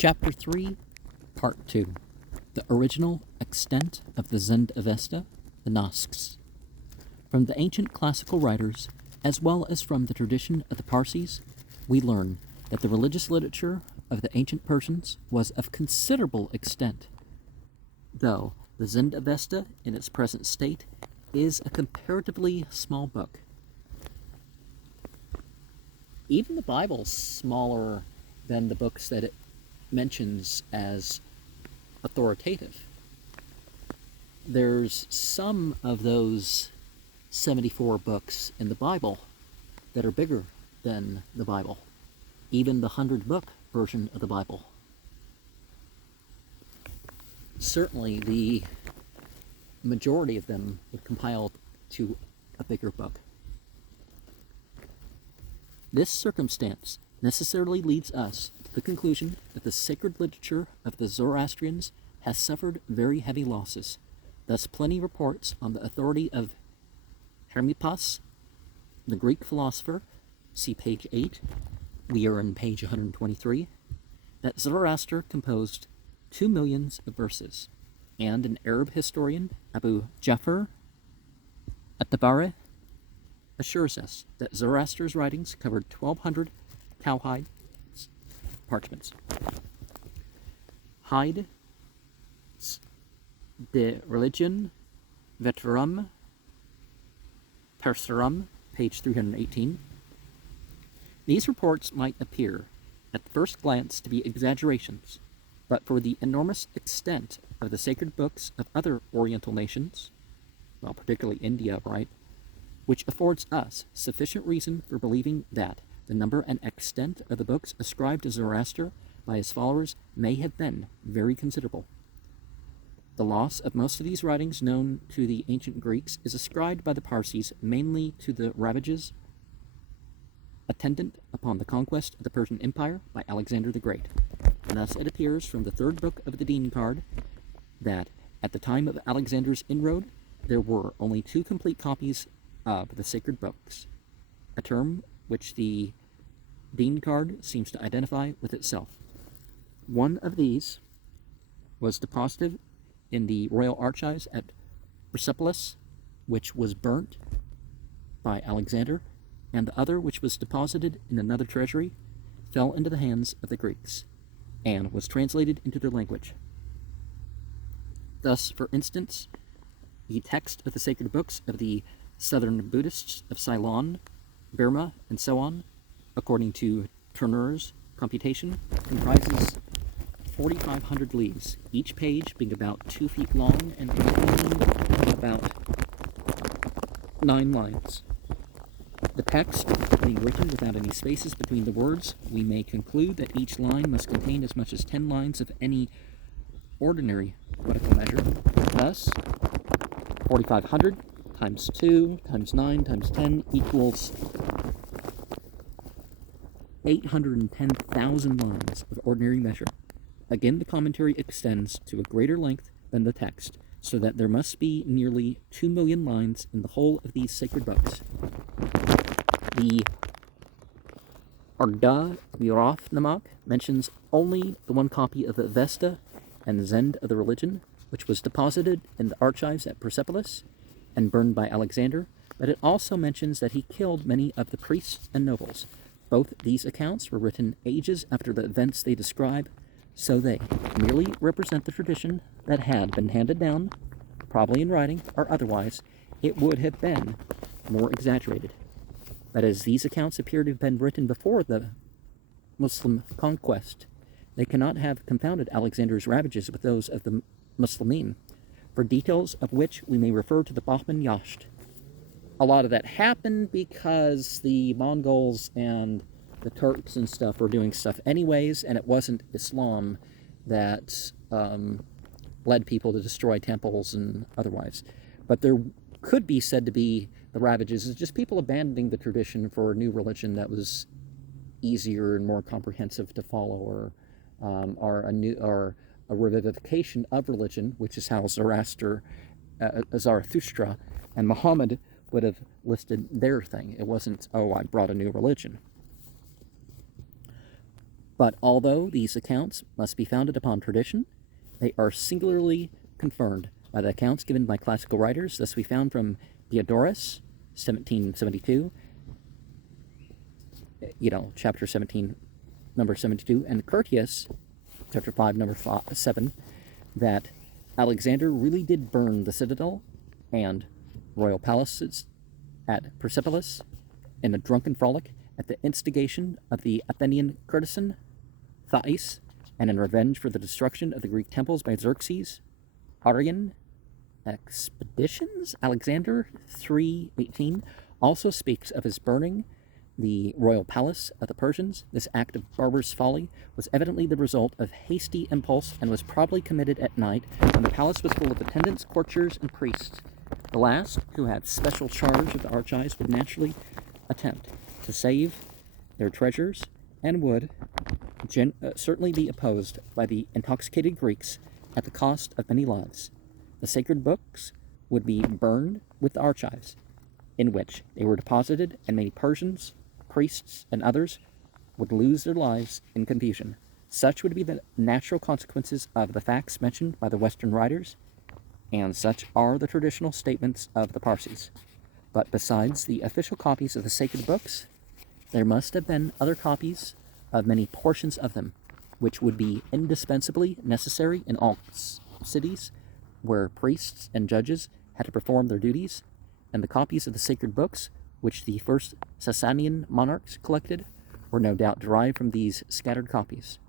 Chapter 3, Part 2. The Original Extent of the Zend-Avesta The Nasks. From the ancient classical writers, as well as from the tradition of the Parsis, we learn that the religious literature of the ancient Persians was of considerable extent, though the Zend-Avesta in its present state is a comparatively small book. Even the Bible's smaller than the books that it mentions as authoritative. There's some of those 74 books in the Bible that are bigger than the Bible, even the 100-book version of the Bible. Certainly the majority of them would compile to a bigger book. This circumstance necessarily leads us to the conclusion that the sacred literature of the Zoroastrians has suffered very heavy losses. Thus plenty reports on the authority of Hermippus, the Greek philosopher, see page 8, we are on page 123, that Zoroaster composed 2 million of verses, and an Arab historian, Abu Ja'far at-Tabari, assures us that Zoroaster's writings covered 1,200 cowhide parchments. Haug de Religion Veterum Perserum, page 318. These reports might appear, at the first glance, to be exaggerations, but for the enormous extent of the sacred books of other Oriental nations, well, particularly India, right, which affords us sufficient reason for believing that the number and extent of the books ascribed to Zoroaster by his followers may have been very considerable. The loss of most of these writings known to the ancient Greeks is ascribed by the Parsis mainly to the ravages attendant upon the conquest of the Persian Empire by Alexander the Great. Thus it appears from the third book of the Dean card that at the time of Alexander's inroad there were only 2 complete copies of the sacred books, a term which the Dean card seems to identify with itself. One of these was deposited in the royal archives at Persepolis, which was burnt by Alexander, and the other, which was deposited in another treasury, fell into the hands of the Greeks, and was translated into their language. Thus, for instance, the text of the sacred books of the Southern Buddhists of Ceylon, Burma, and so on, according to Turner's computation, comprises 4,500 leaves, each page being about 2 feet long and containing about 9 lines. The text being written without any spaces between the words, we may conclude that each line must contain as much as 10 lines of any ordinary poetical measure. Thus, 4,500 times 2 times 9 times 10 equals 810,000 lines of ordinary measure. Again, the commentary extends to a greater length than the text, so that there must be nearly 2 million lines in the whole of these sacred books. The Haug mentions only the 1 copy of the Avesta and Zend of the Religion, which was deposited in the archives at Persepolis and burned by Alexander, but it also mentions that he killed many of the priests and nobles. Both these accounts were written ages after the events they describe, so they merely represent the tradition that had been handed down, probably in writing or otherwise. It would have been more exaggerated. But as these accounts appear to have been written before the Muslim conquest, they cannot have confounded Alexander's ravages with those of the Muslimin, for details of which we may refer to the Bahman Yasht. A lot of that happened because the Mongols and the Turks and stuff were doing stuff anyways, and it wasn't Islam that led people to destroy temples and otherwise. But there could be said to be the ravages is just people abandoning the tradition for a new religion that was easier and more comprehensive to follow, or a revivification of religion, which is how Zoroaster, Zarathustra, and Muhammad would have listed their thing. It wasn't, oh, I brought a new religion. But although these accounts must be founded upon tradition, they are singularly confirmed by the accounts given by classical writers. Thus we found from Diodorus, 1772, chapter 17, number 72, and Curtius, chapter 5, number 7, that Alexander really did burn the citadel and royal palaces at Persepolis in a drunken frolic at the instigation of the Athenian courtesan Thais, and in revenge for the destruction of the Greek temples by Xerxes' Arian expeditions. Alexander 3:18 also speaks of his burning the royal palace of the Persians. This act of barbarous folly was evidently the result of hasty impulse and was probably committed at night when the palace was full of attendants, courtiers, and priests. The last, who had special charge of the archives, would naturally attempt to save their treasures and would certainly be opposed by the intoxicated Greeks at the cost of many lives. The sacred books would be burned with the archives in which they were deposited, and many Persians, priests, and others would lose their lives in confusion. Such would be the natural consequences of the facts mentioned by the Western writers, and such are the traditional statements of the Parsis. But besides the official copies of the sacred books, there must have been other copies of many portions of them, which would be indispensably necessary in all cities where priests and judges had to perform their duties, and the copies of the sacred books, which the first Sasanian monarchs collected, were no doubt derived from these scattered copies.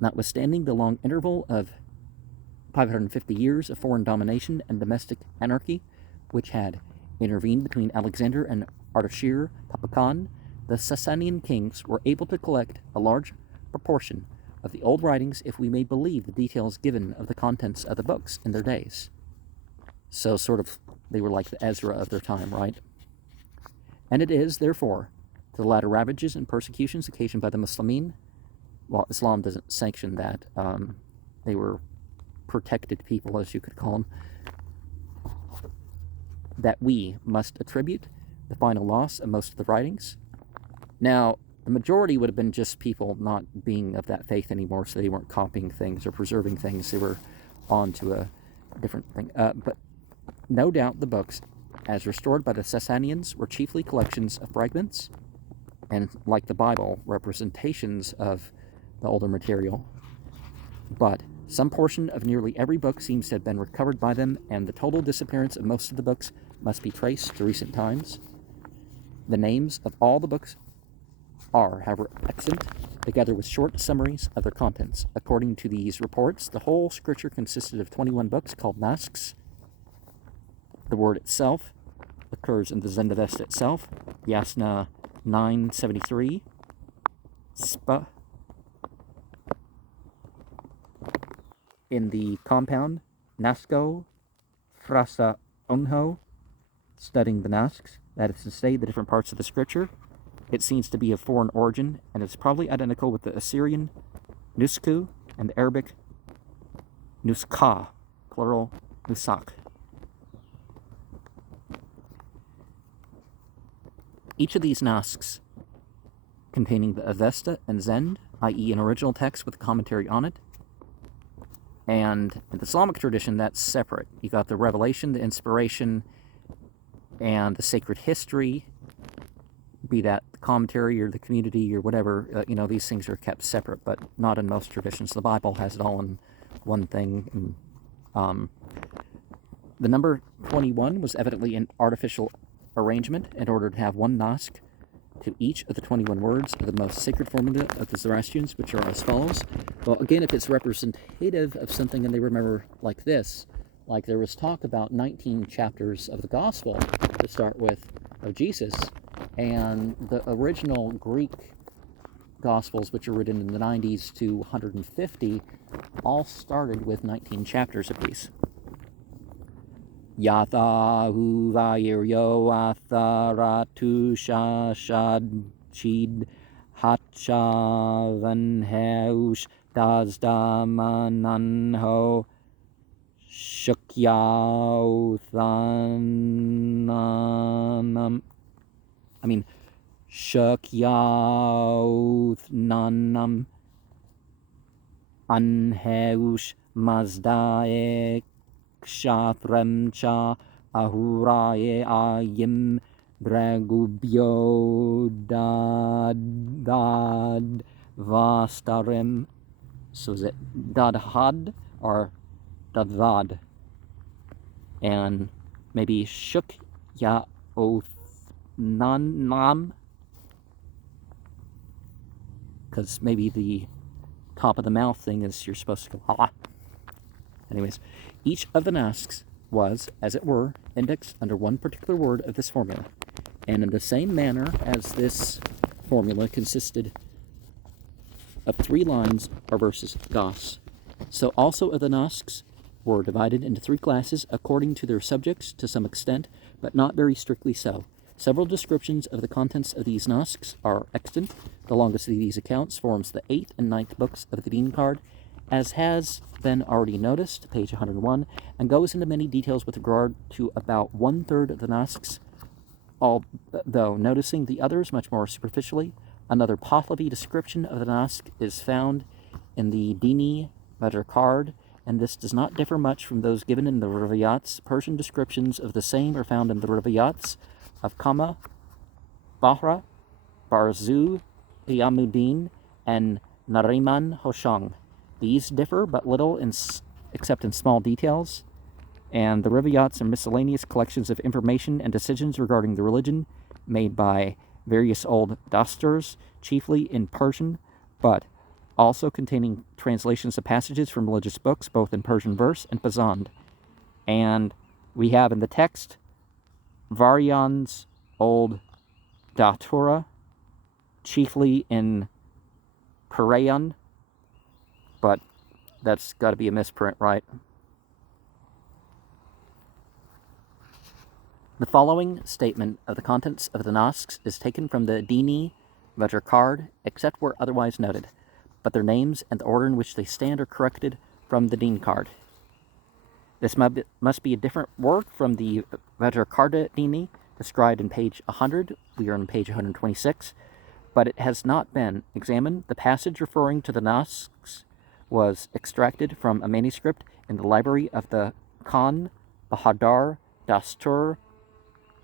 Notwithstanding the long interval of 550 years of foreign domination and domestic anarchy, which had intervened between Alexander and Ardashir Papakan, the Sasanian kings were able to collect a large proportion of the old writings, if we may believe the details given of the contents of the books in their days. So sort of, they were like the Ezra of their time, right? And it is, therefore, to the latter ravages and persecutions occasioned by the Muslimin, well, Islam doesn't sanction that, they were protected people, as you could call them, that we must attribute the final loss of most of the writings. Now, the majority would have been just people not being of that faith anymore, so they weren't copying things or preserving things. They were on to a different thing. But no doubt the books, as restored by the Sasanians, were chiefly collections of fragments, and, like the Bible, representations of the older material. But some portion of nearly every book seems to have been recovered by them, and the total disappearance of most of the books must be traced to recent times. The names of all the books are, however, extant, together with short summaries of their contents. According to these reports, the whole scripture consisted of 21 books called Nasks. The word itself occurs in the Zend-Avesta itself, Yasna 973, Spa, in the compound Nasko Frasa Onho, studying the Nasks, that is to say, the different parts of the scripture. It seems to be of foreign origin, and is probably identical with the Assyrian Nusku and the Arabic Nuska, plural Nusak. Each of these Nasks, containing the Avesta and Zend, i.e. an original text with a commentary on it, and in the Islamic tradition, that's separate. You got the revelation, the inspiration, and the sacred history, be that the commentary or the community or whatever. These things are kept separate, but not in most traditions. The Bible has it all in one thing. And, the number 21 was evidently an artificial arrangement in order to have one Nask to each of the 21 words of the most sacred formula of the Zoroastrians, which are as follows. Well, again, if it's representative of something and they remember like this, like there was talk about 19 chapters of the Gospel to start with of Jesus, and the original Greek Gospels, which are written in the 90s to 150, all started with 19 chapters apiece. Yatha huvayiryo atharatu shashad hatchavanheush dazdamananho shukyauthanam. Shukyauthnanam Anheush Mazdae Kshatrem Cha Ahuraye Ayim Bragubio Dad Vastarim. So is it Dadhad or Dadvad? And maybe Shuk Ya Oth Nam, because maybe the top of the mouth thing is you're supposed to go ha. Anyways, each of the Nasks was, as it were, indexed under one particular word of this formula, and in the same manner as this formula consisted of 3 lines or verses, das. So also of the Nasks were divided into 3 classes according to their subjects to some extent, but not very strictly so. Several descriptions of the contents of these Nasks are extant. The longest of these accounts forms the 8th and 9th books of the Dean card, as has been already noticed, page 101, and goes into many details with regard to about 1/3 of the Nasks, although noticing the others much more superficially. Another Pahlavi description of the Nask is found in the Dini Badr card, and this does not differ much from those given in the Rivayats. Persian descriptions of the same are found in the Rivayats of Kama, Bahra, Barzu, Yamuddin, and Nariman Hoshang. These differ but little except in small details, and the Rivayats are miscellaneous collections of information and decisions regarding the religion made by various old dasturs, chiefly in Persian, but also containing translations of passages from religious books, both in Persian verse and Pazand. And we have in the text Varyan's old datura, chiefly in Parayan, but that's got to be a misprint, right? The following statement of the contents of the Nasks is taken from the Dini Vajra card, except where otherwise noted, but their names and the order in which they stand are corrected from the Deen card. This must be a different work from the Vajra Karda Dini, described in page 100. We are on page 126, but it has not been examined. The passage referring to the Nasks was extracted from a manuscript in the library of the Khan Bahadar Dastur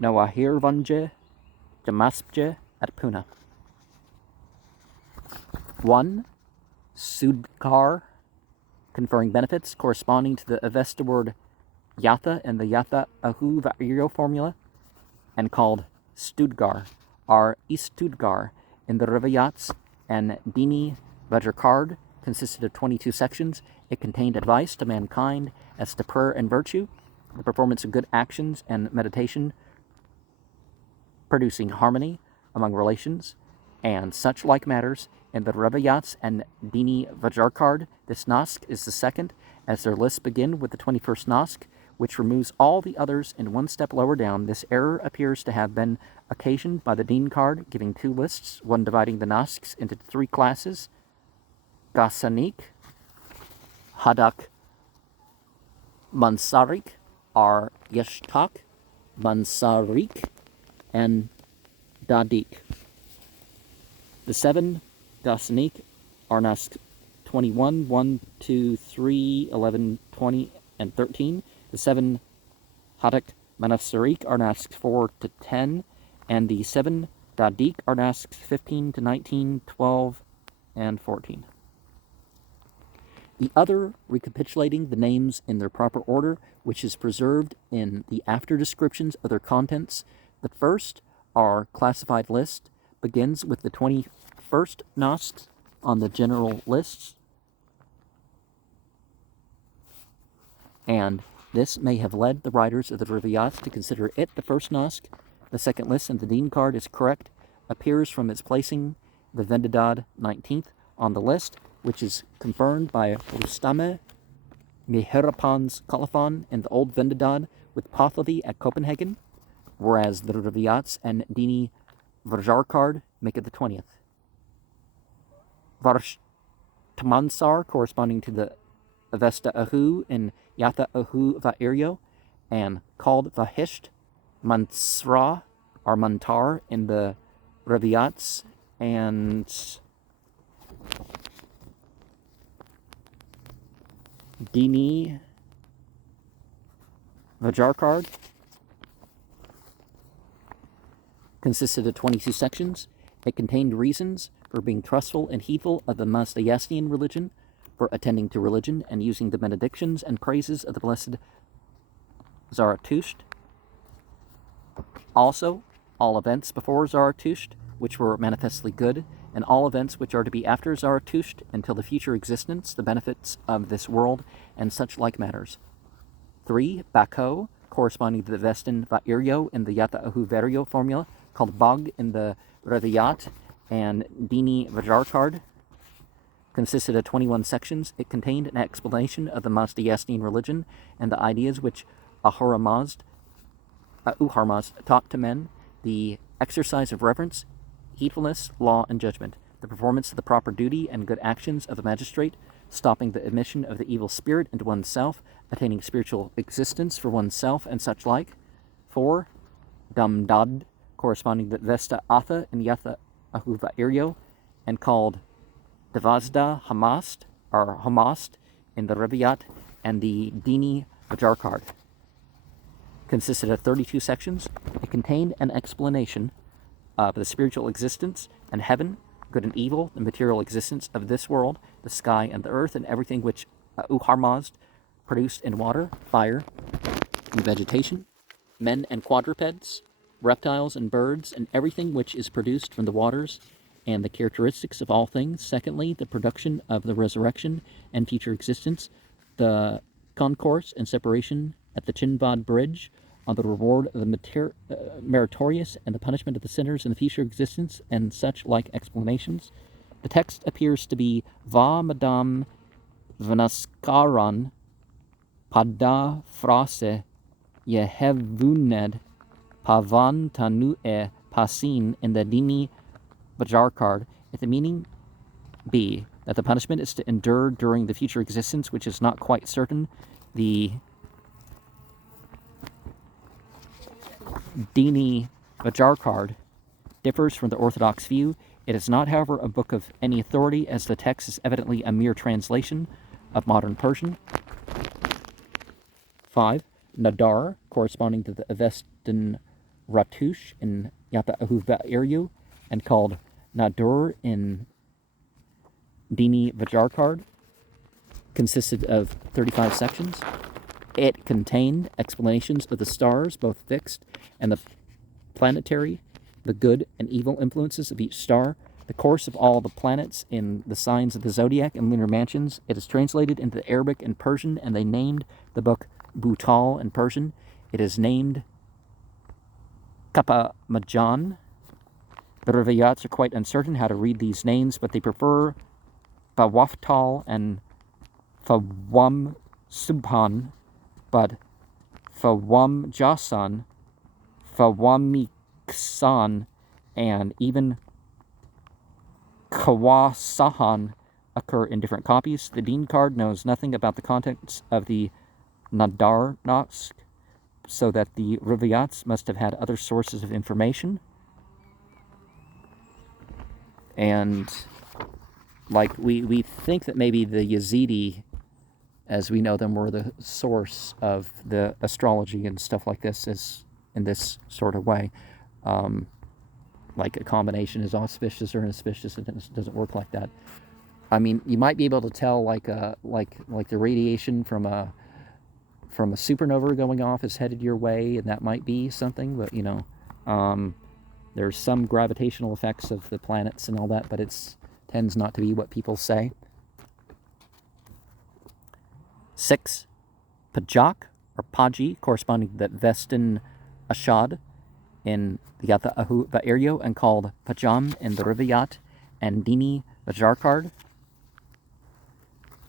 Nawahirvanje Jamaspje at Pune. 1. Sudkar, conferring benefits corresponding to the Avesta word Yatha and the Yatha Ahu Vairo formula, and called Studgar, are Istudgar in the Rivayats and Dini Vajrakard, consisted of 22 sections. It contained advice to mankind as to prayer and virtue, the performance of good actions and meditation, producing harmony among relations, and such like matters. In the Rivayats and Dini Vajrakard, this Nask is the second, as their lists begin with the 21st Nask, which removes all the others in one step lower down. This error appears to have been occasioned by the Deen card, giving 2 lists, one dividing the Nasks into 3 classes, Gasanik, Hadak, Mansarik, or Yeshtak, Mansarik, and Dadik. The 7 Gasanik are Nask 21, 1, 2, 3, 11, 20, and 13. The 7 Hadak Manafsarik are Nasks 4 to 10, and the 7 Dadik are Nasks 15 to 19, 12, and 14. The other, recapitulating the names in their proper order, which is preserved in the after descriptions of their contents. The first, our classified list, begins with the 21st Nasks on the general lists, and this may have led the writers of the Rivayats to consider it the first Nask. The second list in the Deen card is correct, appears from its placing the Vendidad 19th on the list, which is confirmed by Rustame Mihirapan's Colophon in the Old Vendidad with Pahlavi at Copenhagen, whereas the Rivayats and Dini Varjar card make it the 20th. Varshtamansar, corresponding to the Avesta Ahu in Yatha Ahu Vairyo, and called Vahisht Mansra or Mantar in the Rivayats, and Dini Vajarkard consisted of 22 sections. It contained reasons for being trustful and heedful of the Mazdayastian religion, for attending to religion and using the benedictions and praises of the blessed Zarathustra. Also, all events before Zarathustra, which were manifestly good, and all events which are to be after Zarathustra until the future existence, the benefits of this world, and such like matters. 3. Bako, corresponding to the Vestin Vairio in the Yata Ahuverio formula, called Bog in the Reviyat, and Dini Vajarkard, consisted of 21 sections. It contained an explanation of the Mazdayastian religion and the ideas which Uharmazd taught to men, the exercise of reverence, heedfulness, law, and judgment, the performance of the proper duty and good actions of the magistrate, stopping the admission of the evil spirit into oneself, attaining spiritual existence for oneself, and such like. 4. Damdad, corresponding to Vesta Atha and Yatha Ahuvairio, and called Devazda Hamast, or Hamast, in the Reviyat, and the Dini Vajarkard. Consisted of 32 sections. It contained an explanation of the spiritual existence and heaven, good and evil, the material existence of this world, the sky and the earth, and everything which Uharmazd produced in water, fire, and vegetation, men and quadrupeds, reptiles and birds, and everything which is produced from the waters, and the characteristics of all things. Secondly, the production of the resurrection and future existence, the concourse and separation at the Chinvad Bridge, on the reward of the meritorious and the punishment of the sinners in the future existence, and such like explanations. The text appears to be Va Madam Vanaskaran Pada Frase Yehevuned Pavan Tanue Pasin in the Dini Vajarkard, if the meaning be that the punishment is to endure during the future existence, which is not quite certain. The Dini Vajarkard differs from the orthodox view. It is not, however, a book of any authority, as the text is evidently a mere translation of modern Persian. 5. Nadar, corresponding to the Avestan Ratush in Yata Ahuvairio, and called Nadur in Dini Vajarkard, consisted of 35 sections. It contained explanations of the stars, both fixed and the planetary, the good and evil influences of each star, the course of all the planets in the signs of the zodiac and lunar mansions. It is translated into Arabic and Persian, and they named the book Butal in Persian. It is named Kappa Majan. The Reviyats are quite uncertain how to read these names, but they prefer Fawaftal and Fawam Subhan, but Fawam Jasan, Fawamiksan, and even Kawasahan occur in different copies. The Dean card knows nothing about the contents of the Nadar Nasks, so that the Reviyats must have had other sources of information. And like we think that maybe the Yazidi, as we know them, were the source of the astrology and stuff like this, is in this sort of way. Like a combination is auspicious or inauspicious. It doesn't work like that. I mean, you might be able to tell like the radiation from a supernova going off is headed your way, and that might be something. But you know, there's some gravitational effects of the planets and all that, but it tends not to be what people say. 6. Pajak, or Paji, corresponding to the Vestin Ashad in the Yatha Ahuvairio, and called Pajam in the Rivayat and Dini Vajarkard,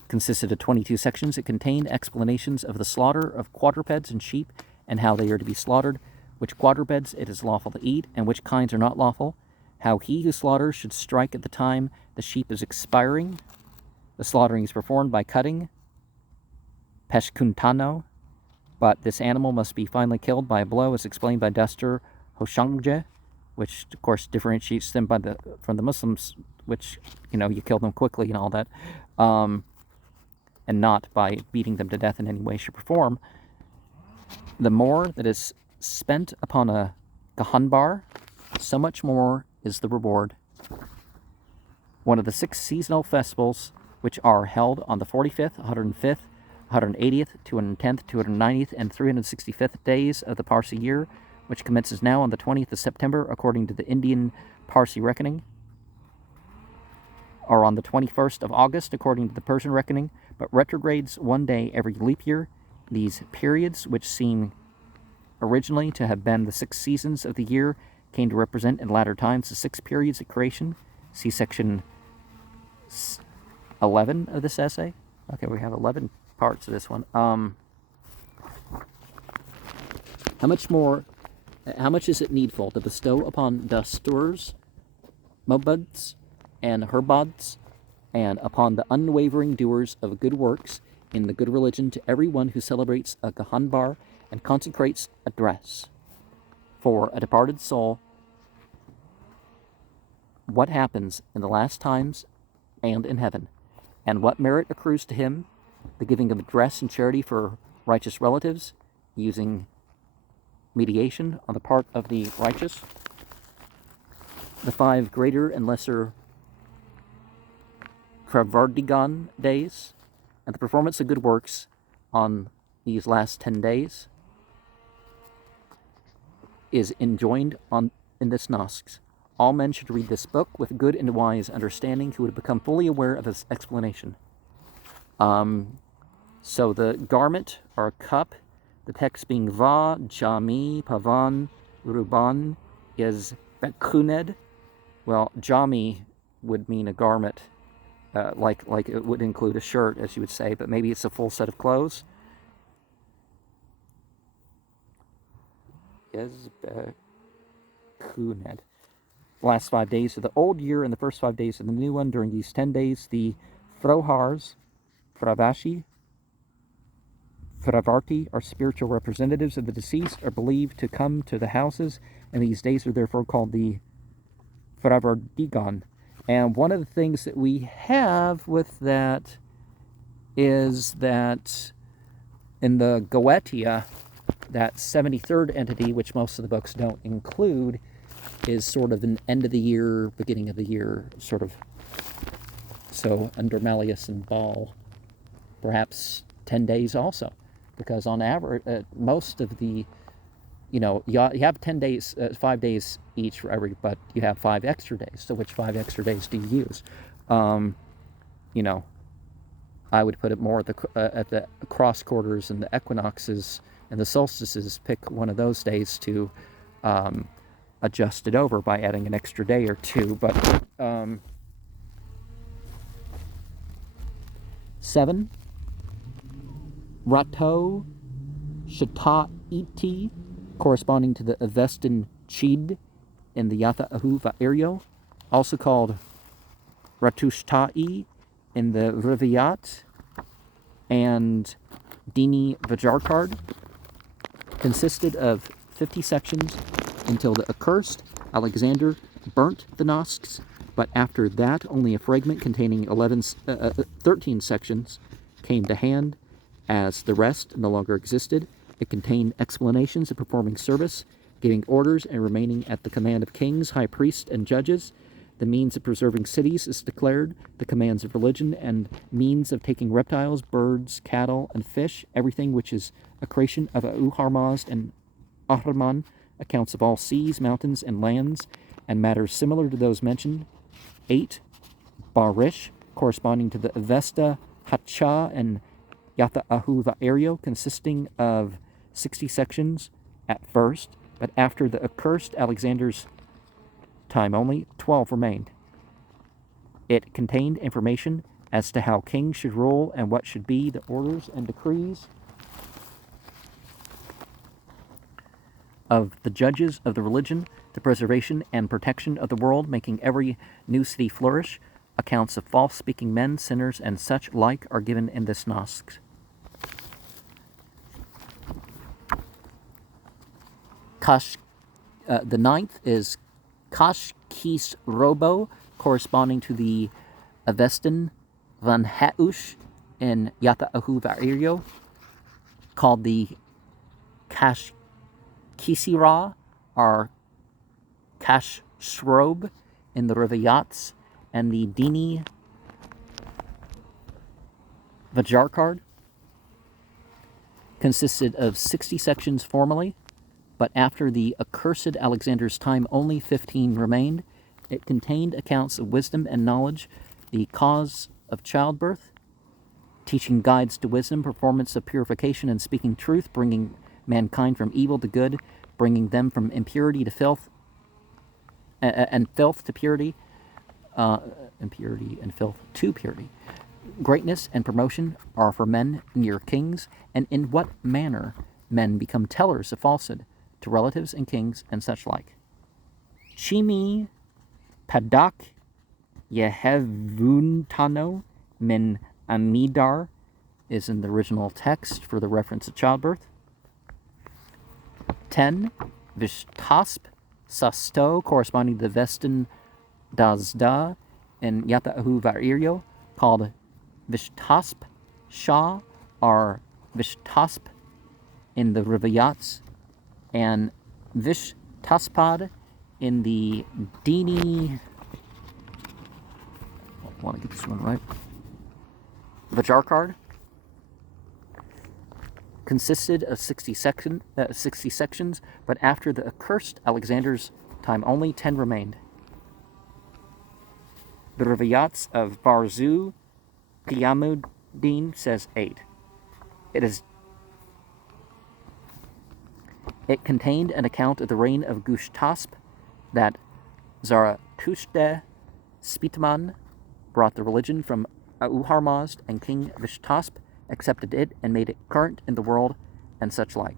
consisted of 22 sections. It contained explanations of the slaughter of quadrupeds and sheep, and how they are to be slaughtered, which quadrupeds it is lawful to eat, and which kinds are not lawful, how he who slaughters should strike at the time the sheep is expiring. The slaughtering is performed by cutting, Peshkuntano, but this animal must be finally killed by a blow, as explained by Duster Hoshangje, which of course differentiates them from the Muslims, which, you know, you kill them quickly and all that. And and not by beating them to death in any way, shape, or form, the more that is spent upon a Gahanbar, so much more is the reward. One of the 6 seasonal festivals, which are held on the 45th, 105th, 180th, 210th, 290th, and 365th days of the Parsi year, which commences now on the 20th of September according to the Indian Parsi reckoning, or on the 21st of August according to the Persian reckoning, but retrogrades one day every leap year. These periods, which seem originally to have been the 6 seasons of the year, came to represent in latter times the 6 periods of creation. See section 11 of this essay. Okay, we have 11 parts of this one. How much is it needful to bestow upon Dasturs, Mobuds, and Herbods, and upon the unwavering doers of good works in the good religion, to every one who celebrates a Gahanbar and consecrates a dress for a departed soul, what happens in the last times and in heaven, and what merit accrues to him, the giving of a dress and charity for righteous relatives, using mediation on the part of the righteous, the 5 greater and lesser Kravardigan days, and the performance of good works on these last 10 days is enjoined in this Nasks. All men should read this book with good and wise understanding, who would become fully aware of its explanation. So the garment or cup, the text being Va, Jami, Pavan, Ruban, is Bekuned. Well, Jami would mean a garment, like it would include a shirt, as you would say, but maybe it's a full set of clothes. Is Bekuned. Last 5 days of the old year and the first 5 days of the new one. During these 10 days, the Frohars, Fravashi, Fravarti are spiritual representatives of the deceased, are believed to come to the houses, and these days are therefore called the Fravardigan. And one of the things that we have with that is that in the Goetia, that 73rd entity, which most of the books don't include, is sort of an end of the year, beginning of the year sort of. So under Malleus and Baal, perhaps 10 days also, because on average, most of the, you have 10 days, 5 days each for every, but you have 5 extra days. So which 5 extra days do you use? I would put it more at the cross quarters and the equinoxes and the solstices. Pick one of those days to adjust it over by adding an extra day or two. But 7, Rato Shata Iti, corresponding to the Avestan Chid in the Yatha Ahu Va'erio, also called Ratushtai in the Riviyat and Dini Vajarkard, consisted of 50 sections until the accursed Alexander burnt the Nasks, but after that only a fragment containing 13 sections came to hand, as the rest no longer existed. It contained explanations of performing service, giving orders, and remaining at the command of kings, high priests, and judges. The means of preserving cities is declared, the commands of religion, and means of taking reptiles, birds, cattle, and fish, everything which is a creation of Uharmazd and Ahriman, accounts of all seas, mountains, and lands, and matters similar to those mentioned. 8, Barish, corresponding to the Avesta Hacha and Yatha Ahu Va'erio, consisting of 60 sections at first, but after the accursed Alexander's time only 12 remained. It contained information as to how kings should rule and what should be the orders and decrees of the judges of the religion, the preservation and protection of the world, making every new city flourish. Accounts of false-speaking men, sinners, and such like are given in this Nasks. The 9th is Kashkis Robo, corresponding to the Avestan Van Haush in Yata'ahu called the Kishra or Kashrob in the Rivayats, and the Dini Vajarkard consisted of 60 sections formerly, but after the accursed Alexander's time only 15 remained. It contained accounts of wisdom and knowledge, the cause of childbirth, teaching guides to wisdom, performance of purification and speaking truth, bringing mankind from evil to good, bringing them from impurity to filth, and filth to purity, impurity and filth to purity. Greatness and promotion are for men near kings, and in what manner men become tellers of falsehood to relatives and kings and such like. Shimi Padak Yehevuntano min Amidar is in the original text for the reference of childbirth. 10. Vishtasp Sasto, corresponding to the Vestin Dazda in Yata'ahu called Vishtasp Shah or Vishtasp in the Rivayats, and Vishtaspad in the Dini, I want to get this one right, Vajarkard, consisted of 60 sections, but after the accursed Alexander's time only 10 remained. The Rivayats of Barzu Qiyamuddin says 8. It contained an account of the reign of Gushtasp, that Zarathustra Spitman brought the religion from Ahurmazd, and King Vishtasp accepted it and made it current in the world, and such like.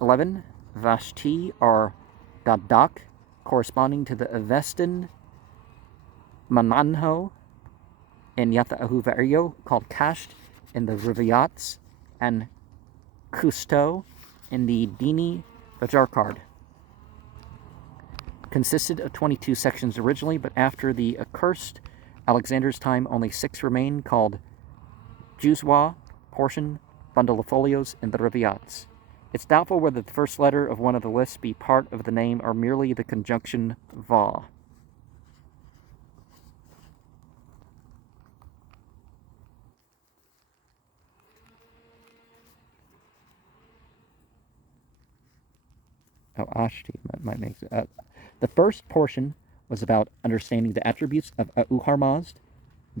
11. Vashti or Dadak, corresponding to the Avestan Mananho in Yata'ahu called Kasht in the Rivayats, and Kusto in the Dini Vajarkard. Consisted of 22 sections originally, but after the accursed Alexander's time only 6 remain, called Juzwa, portion, bundle of folios in the Rivayats. It's doubtful whether the first letter of one of the lists be part of the name or merely the conjunction va. Oh, Ashti might make it. The first portion was about understanding the attributes of Ahurmazd,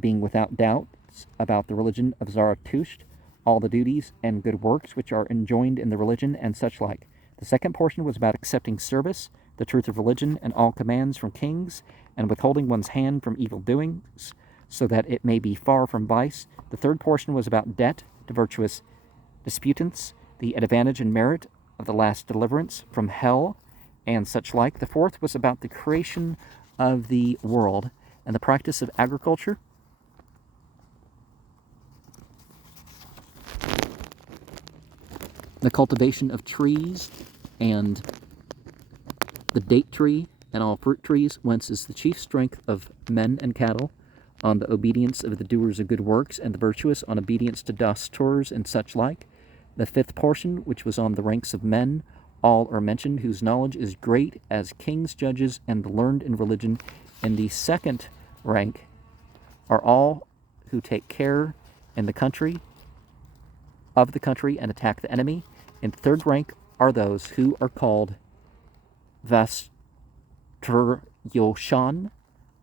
being without doubts about the religion of Zarathustra, all the duties and good works which are enjoined in the religion, and such like. The second portion was about accepting service, the truth of religion, and all commands from kings, and withholding one's hand from evil doings, so that it may be far from vice. The third portion was about debt to virtuous disputants, the advantage and merit of the last deliverance from hell, and such like. The fourth was about the creation of the world and the practice of agriculture, the cultivation of trees, and the date tree and all fruit trees, whence is the chief strength of men and cattle, on the obedience of the doers of good works, and the virtuous on obedience to dasturers and such like. The fifth portion, which was on the ranks of men, all are mentioned, whose knowledge is great as kings, judges, and the learned in religion. In the second rank are all who take care in the country, of the country, and attack the enemy. In the third rank are those who are called Vasturyoshan,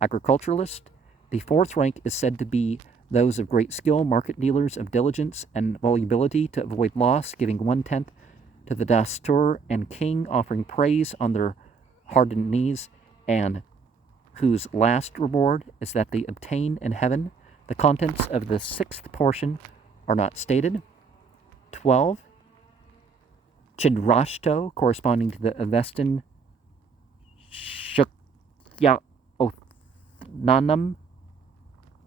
agriculturalist. The fourth rank is said to be those of great skill, market dealers of diligence and volubility to avoid loss, giving 1/10 to the dastur and king, offering praise on their hardened knees, and whose last reward is that they obtain in heaven. The contents of the sixth portion are not stated. 12. Chidrashto, corresponding to the Avestan Shukyaothnanam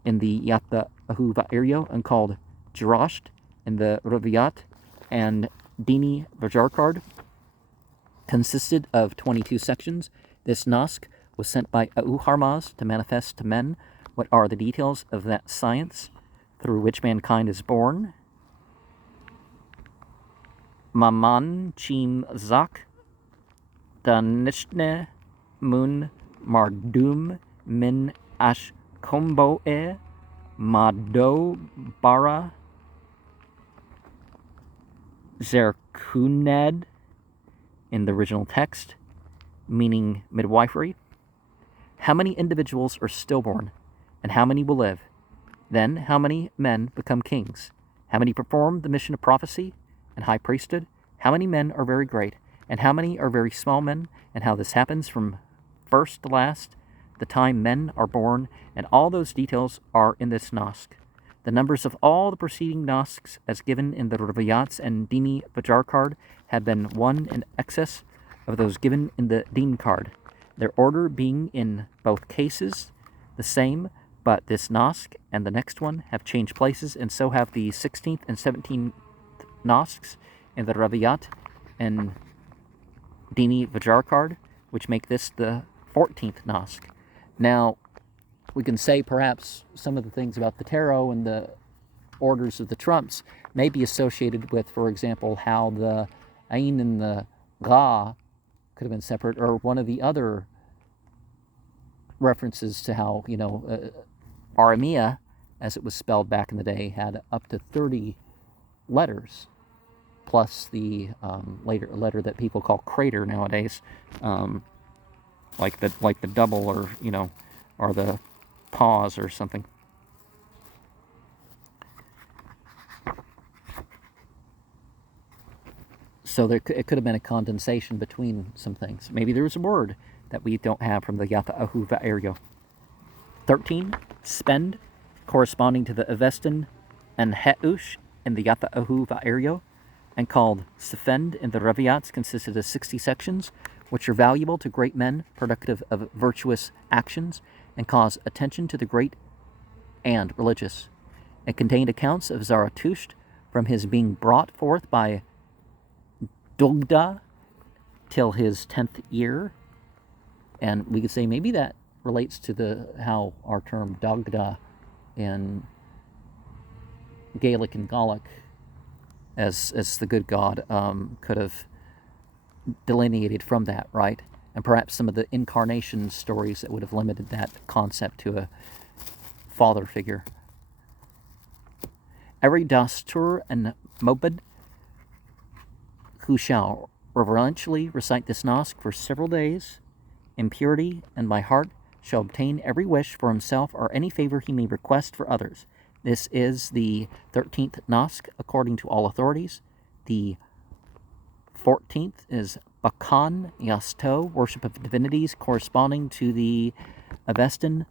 in the Yata'ahu and called Jirasht in the Rivayat, and Dini Vajarkard, consisted of 22 sections. This Nask was sent by Ahurmazd to manifest to men What are the details of that science through which mankind is born? Maman chim zak danishne mun mardum min ash komboe mado bara zerkuned in the original text, meaning midwifery. How many individuals are stillborn, and how many will live? Then how many men become kings? How many perform the mission of prophecy and high priesthood? How many men are very great, and how many are very small men? And how this happens from first to last, the time men are born, and all those details are in this Nask. The numbers of all the preceding Nasks, as given in the Rivayats and Dini Vajar card, have been one in excess of those given in the Din card, their order being in both cases the same, but this Nask and the next one have changed places, and so have the 16th and 17th Nasks in the Rivayat and Dini Vajar card, which make this the 14th Nask. Now, we can say perhaps some of the things about the tarot and the orders of the trumps may be associated with, for example, how the Ain and the Ga could have been separate, or one of the other references to how, Aramea, as it was spelled back in the day, had up to 30 letters, plus the later letter that people call crater nowadays, like the double, or or the pause or something. So it could have been a condensation between some things. Maybe there was a word that we don't have from the Yata Ahu Va'erio. 13, spend, corresponding to the Avestan and Heush in the Yata Ahu Va'erio, and called Sefend in the Reviyats, consisted of 60 sections, which are valuable to great men, productive of virtuous actions, and cause attention to the great and religious. It contained accounts of Zarathustra from his being brought forth by Dugda till his 10th year, and we could say maybe that relates to how our term Dugda in Gaelic and Gallic, as the good God, could have delineated from that, right? And perhaps some of the incarnation stories that would have limited that concept to a father figure. Every Dastur and Mobed who shall reverentially recite this Nask for several days, in purity and by heart, shall obtain every wish for himself or any favor he may request for others. This is the 13th Nask, according to all authorities. The 14th is Bakan Yasto, worship of divinities, corresponding to the Avestan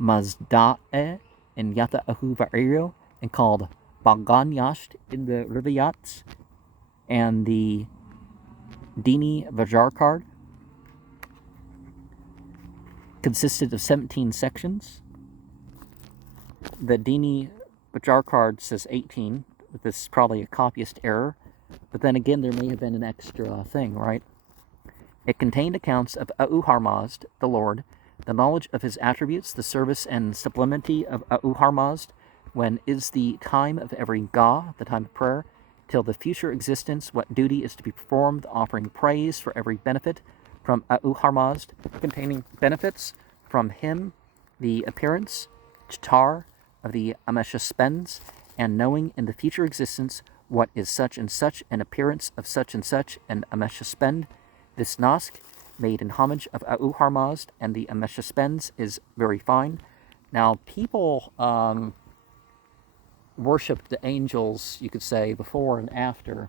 Mazda'e in Yata Ahu Va'erio, and called Bagan Yasht in the Rivayats and the Dini Vajar card. Consisted of 17 sections. The Dini Vajar card says 18. This is probably a copyist error, but then again, there may have been an extra thing, right? It contained accounts of Auharmazd, the Lord, the knowledge of his attributes, the service and sublimity of Auharmazd, when is the time of every Ga, the time of prayer, till the future existence, what duty is to be performed, offering praise for every benefit from Auharmazd, containing benefits from him, the appearance, Chtar, of the Ameshaspends, and knowing in the future existence what is such and such, an appearance of such and such, an Ameshaspend. This Nask, made in homage of Auharmazd and the Ameshaspends, is very fine. Now, people worshipped the angels, you could say, before and after,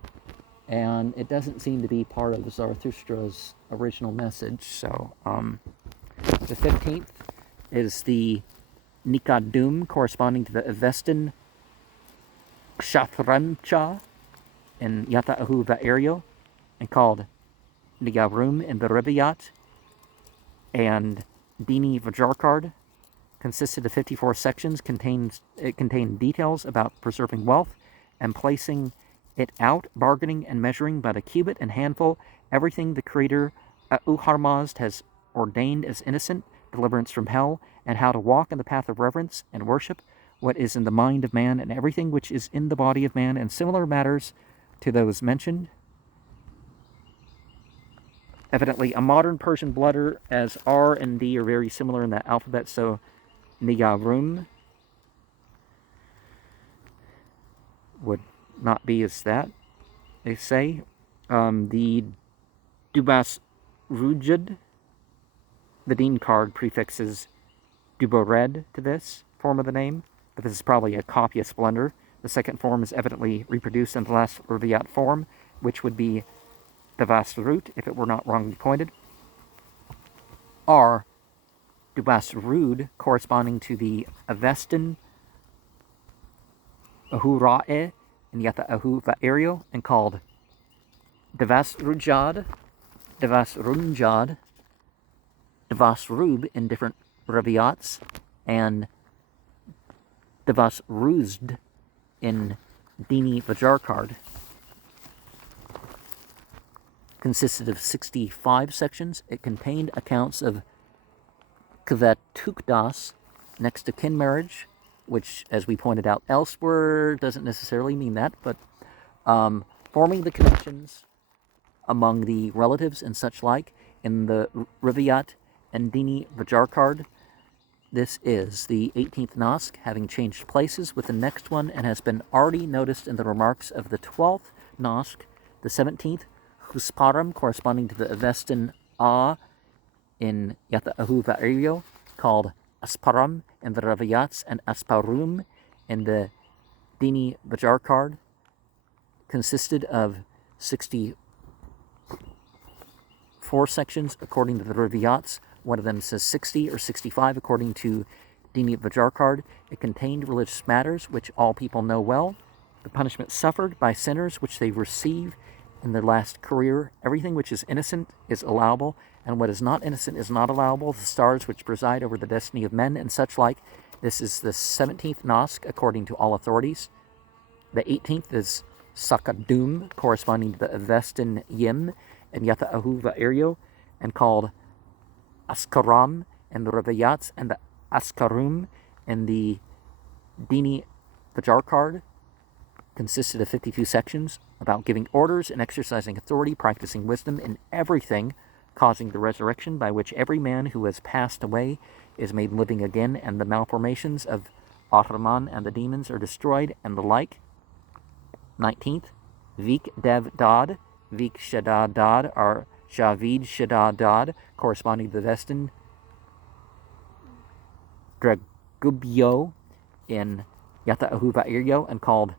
and it doesn't seem to be part of Zarathustra's original message. So, the 15th is the Nikadum, corresponding to the Avestan Kshatrancha in Yata Ahu Va'erio, and called Nigarum in the Rivayat and Dini Vajar card. Consisted of 54 sections. It contained details about preserving wealth and placing it out, bargaining and measuring by the cubit and handful, everything the Creator Auharmazd has ordained as innocent, deliverance from hell, and how to walk in the path of reverence and worship, what is in the mind of man, and everything which is in the body of man, and similar matters to those mentioned. Evidently, a modern Persian letter, as R and D are very similar in that alphabet, so Nigarum would not be as that, they say. The Dubas Rujad, the Dean card prefixes Dubored to this form of the name, but this is probably a copyist blunder. The second form is evidently reproduced in the last Rubaiyat form, which would be the vast root if it were not wrongly pointed. R. Dubas-Rud, corresponding to the Avestan Ahura'e and Yata Ahu Va'erio, and called Devas-Rujad, Devas-Runjad, Devas-Rub in different Rubaiyats, and Devas-Ruzd in Dini Vajarkard. Consisted of 65 sections. It contained accounts of Kvetukdas, next to kin marriage, which, as we pointed out elsewhere, doesn't necessarily mean that, but forming the connections among the relatives and such like in the Rubaiyat and Dini Vajarkard. This is the 18th Nask, having changed places with the next one, and has been already noticed in the remarks of the 12th Nask, the 17th Husparam, corresponding to the Avestan A in Yata Ahu Va'erio, called Asparam in the Rubaiyats, and Asparum in the Dini Vajarkard, consisted of 64 sections according to the Rubaiyats. One of them says 60 or 65 according to Dini Vajarkard. It contained religious matters which all people know well, the punishment suffered by sinners which they receive in their last career. Everything which is innocent is allowable, and what is not innocent is not allowable. The stars which preside over the destiny of men and such like. This is the 17th Nask according to all authorities. The 18th is Sakadum, corresponding to the Avestan Yim and Yata Ahu Va'erio, and called Askaram in the Rubaiyats, and the Askarum in the Dini Vajarkard. Consisted of 52 sections about giving orders and exercising authority, practicing wisdom in everything, causing the resurrection by which every man who has passed away is made living again, and the malformations of Ahriman and the demons are destroyed, and the like. 19th, Vik Dev Dad, Vik Shada Dad, or Javid Shada Dad, corresponding to the Vestan Dragubyo in Yata Ahu Va'erio, and called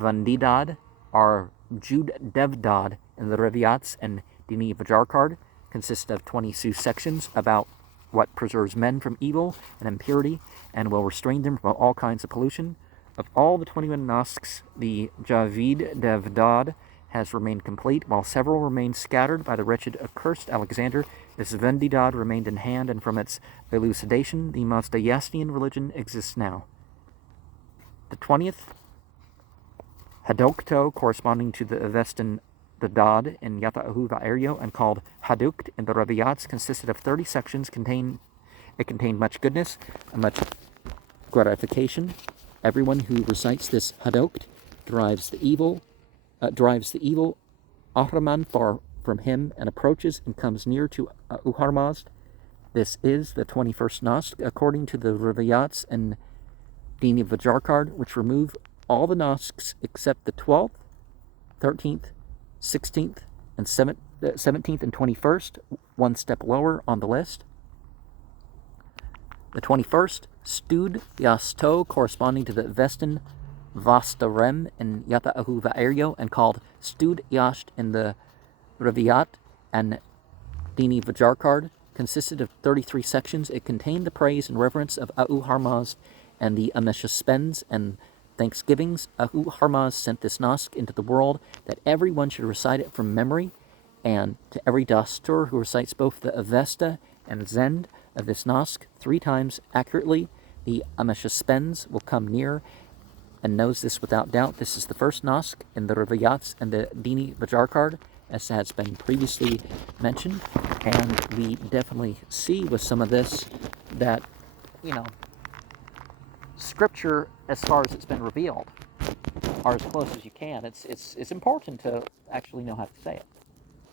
Vandidad, or Jud Devdad in the Rubaiyats and Dini Vajarkard, consists of 22 sections about what preserves men from evil and impurity and will restrain them from all kinds of pollution. Of all the 21 Nasks, the Javid Devdad has remained complete, while several remain scattered by the wretched accursed Alexander. This Vendidad remained in hand, and from its elucidation, the Mazdayastian religion exists now. The 20th, Hadokto, corresponding to the Avestan the Dad in Yata Ahu Va'erio, and called Hadukt in the Rubaiyats, consisted of 30 sections. It contained much goodness and much gratification. Everyone who recites this Hadokt drives the evil Ahriman far from him, and approaches and comes near to Uharmazd. This is the 21st Nask, according to the Rubaiyats and Dini Vajarkard, which remove all the Nasks except the 12th, 13th, 16th, and 17th and 21st, one step lower on the list. The 21st, Stud Yasto, corresponding to the Vestan Vastarem in Yata Ahu Va'erio, and called Stud Yasht in the Rubaiyat and Dini Vajarkard, consisted of 33 sections. It contained the praise and reverence of Ahu Harmaz and the Ameshaspens and thanksgivings. Ahu Harmaz sent this Nask into the world that everyone should recite it from memory, and to every Dastur who recites both the Avesta and Zend of this Nask 3 times accurately, the Ameshaspens will come near and knows this without doubt. This is the first Nask in the Rubaiyats and the Dini Vajarkard, as has been previously mentioned, and we definitely see with some of this that you know, scripture as far as it's been revealed, or as close as you can. It's important to actually know how to say it.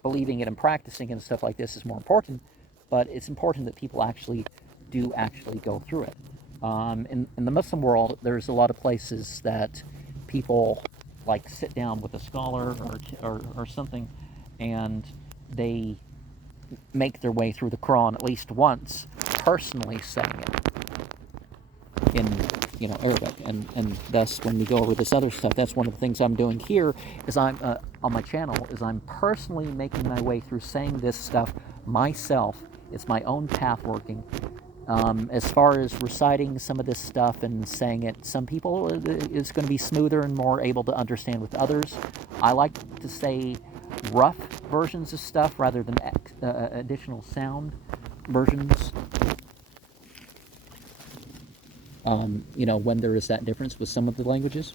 Believing it and practicing it and stuff like this is more important, but it's important that people actually go through it. In the Muslim world, there's a lot of places that people like sit down with a scholar or something, and they make their way through the Quran at least once, personally saying it in Arabic, and thus when we go over this other stuff, that's one of the things I'm doing here is I'm on my channel is I'm personally making my way through saying this stuff myself. It's my own path working. As far as reciting some of this stuff and saying it, some people it's going to be smoother and more able to understand with others. I like to say rough versions of stuff rather than additional sound versions. When there is that difference with some of the languages.